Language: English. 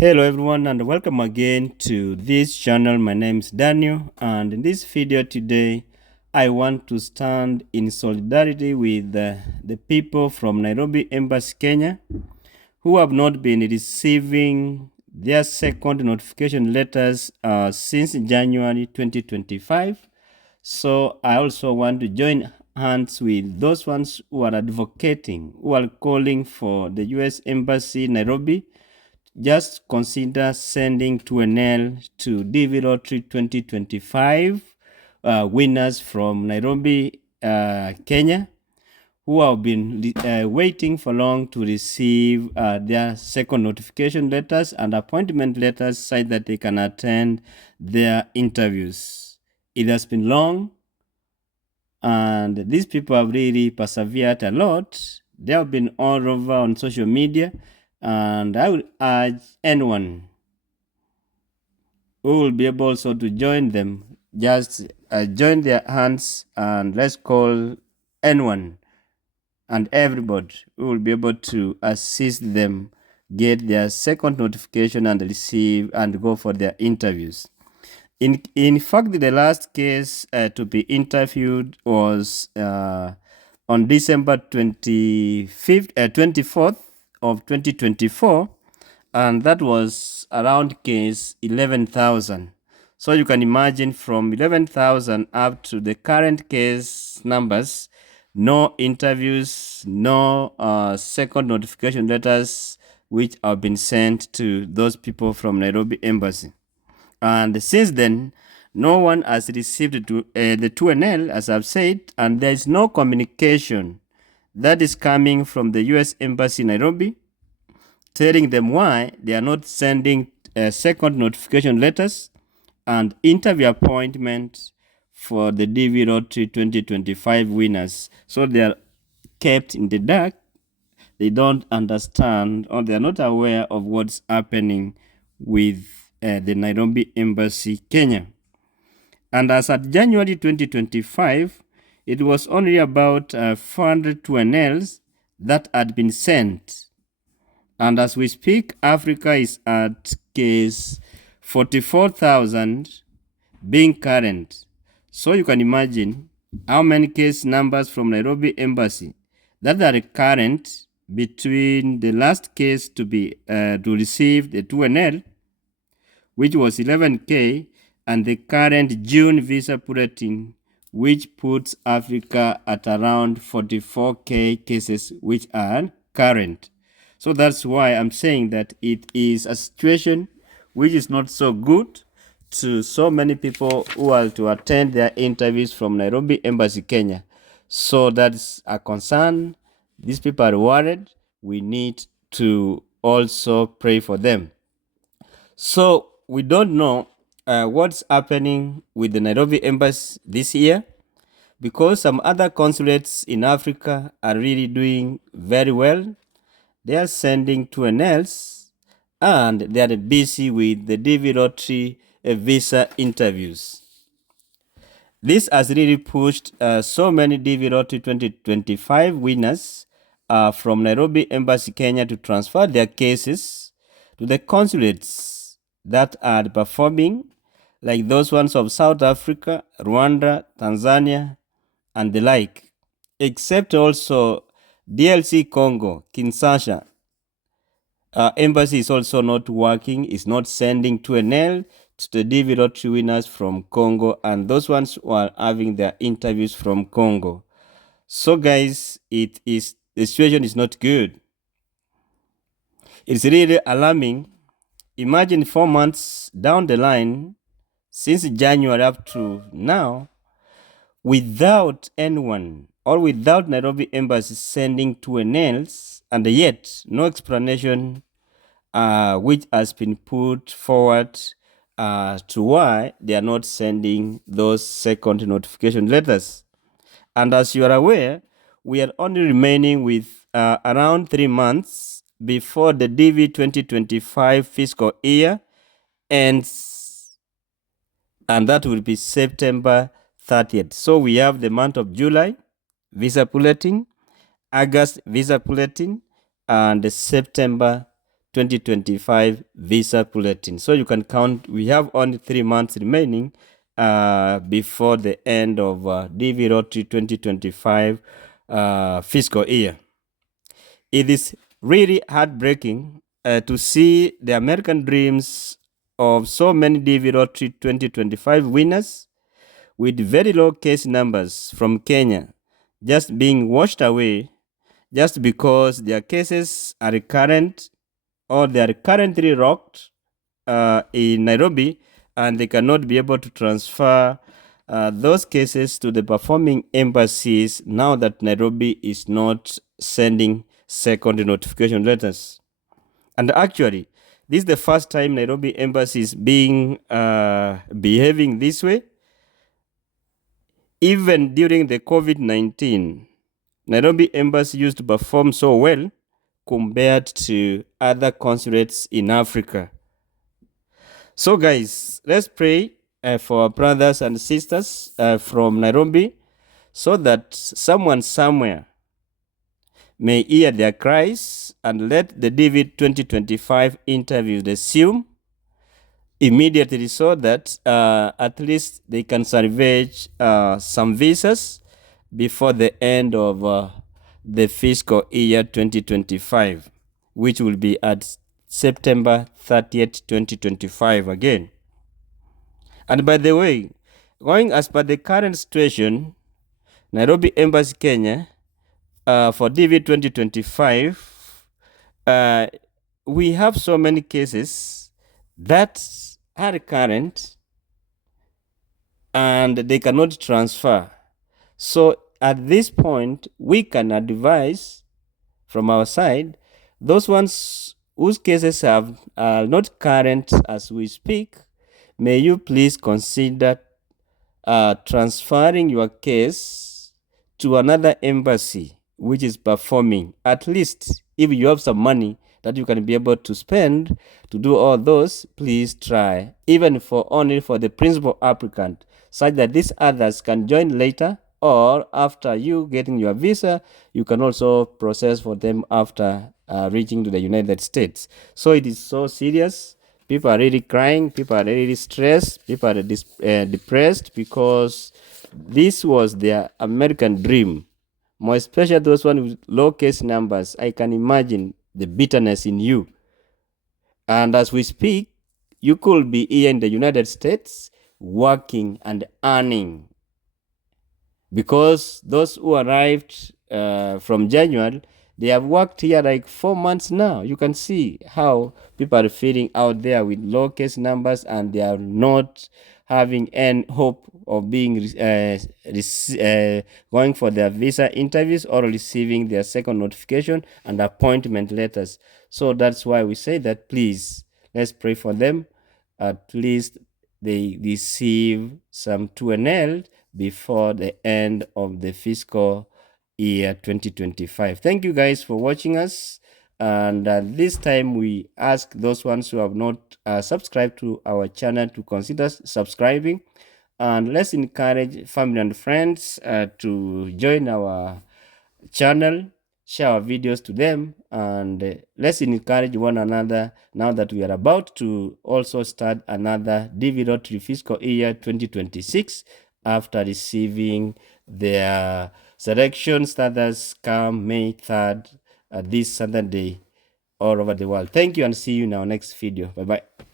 Hello everyone and welcome again to this channel. My name is Daniel, and in this video today I want to stand in solidarity with the people from Nairobi Embassy, Kenya, who have not been receiving their second notification letters since January 2025. So I also want to join hands with those ones who are advocating, who are calling for the US Embassy Nairobi just consider sending 2NL to DV Lottery 2025 winners from Nairobi, Kenya, who have been waiting for long to receive their second notification letters and appointment letters so that they can attend their interviews. It has been long, and these people have really persevered a lot. They have been all over on social media, and I would urge anyone who will be able also to join them, just join their hands, and let's call anyone and everybody who will be able to assist them get their second notification and receive and go for their interviews. In fact, the last case to be interviewed was on December 24th of 2024, and that was around case 11,000. So you can imagine from 11,000 up to the current case numbers, no interviews, no second notification letters which have been sent to those people from Nairobi Embassy. And since then, no one has received the 2NL, as I've said, and there is no communication that is coming from the US Embassy Nairobi telling them why they are not sending second notification letters and interview appointment for the DV Lottery 2025 winners. So they are kept in the dark. They don't understand, or they are not aware of what's happening with the Nairobi Embassy, Kenya. And as at January 2025, it was only about 400 2NLs that had been sent. And as we speak, Africa is at case 44,000 being current. So you can imagine how many case numbers from Nairobi Embassy that are current between the last case to be to receive the 2NL, which was 11K, and the current June visa bulletin, which puts Africa at around 44K cases which are current. So that's why I'm saying that it is a situation which is not so good to so many people who are to attend their interviews from Nairobi Embassy, Kenya. So that's a concern. These people are worried. We need to also pray for them. So we don't know what's happening with the Nairobi Embassy this year, because some other consulates in Africa are really doing very well. They are sending 2NLs, and they are busy with the DV Lottery visa interviews. This has really pushed so many DV Lottery 2025 winners from Nairobi Embassy, Kenya, to transfer their cases to the consulates that are performing, like those ones of South Africa, Rwanda, Tanzania, and the like, except also DRC Congo, Kinshasa. Embassy is also not working, is not sending 2NL to the DV Lottery winners from Congo, and those ones who are having their interviews from Congo. So guys, the situation is not good. It's really alarming. Imagine 4 months down the line, since January up to now, without anyone or without Nairobi Embassy sending 2NLs, and yet no explanation which has been put forward to why they are not sending those second notification letters. And as you are aware, we are only remaining with around 3 months before the DV 2025 fiscal year ends, and that will be September 30th. So we have the month of July visa bulletin, August visa bulletin, and September 2025 visa bulletin. So you can count, we have only 3 months remaining before the end of DV Lottery 2025 fiscal year. It is really heartbreaking to see the American dreams of so many DV Lottery 2025 winners with very low case numbers from Kenya just being washed away just because their cases are recurrent or they are currently locked in Nairobi and they cannot be able to transfer those cases to the performing embassies now that Nairobi is not sending second notification letters. And actually, this is the first time Nairobi Embassy is being behaving this way. Even during the COVID-19, Nairobi Embassy used to perform so well compared to other consulates in Africa. So guys, let's pray for our brothers and sisters from Nairobi so that someone somewhere may hear their cries and let the DV 2025 interviews resume immediately so that at least they can salvage some visas before the end of the fiscal year 2025, which will be at September 30th, 2025 again. And by the way, going as per the current situation, Nairobi Embassy, Kenya, for DV 2025, we have so many cases that are current and they cannot transfer. So at this point, we can advise from our side, those ones whose cases are not current as we speak, may you please consider transferring your case to another embassy which is performing. At least if you have some money that you can be able to spend to do all those, please try, even for only for the principal applicant, such that these others can join later, or after you getting your visa, you can also process for them after reaching to the United States. So it is so serious. People are really crying. People are really stressed. People are depressed because this was their American dream. More especially those ones with low case numbers. I can imagine the bitterness in you. And as we speak, you could be here in the United States working and earning, because those who arrived from January, they have worked here like 4 months now. You can see how people are feeling out there with low case numbers and they are not having any hope of being going for their visa interviews or receiving their second notification and appointment letters. So that's why we say that please, let's pray for them. At least they receive some 2NL before the end of the fiscal year 2025. Thank you guys for watching us. And this time we ask those ones who have not subscribed to our channel to consider subscribing. And let's encourage family and friends to join our channel, share our videos to them, and let's encourage one another now that we are about to also start another DV Lottery fiscal year 2026 after receiving their selection status come May 3rd this Saturday all over the world. Thank you and see you in our next video. Bye-bye.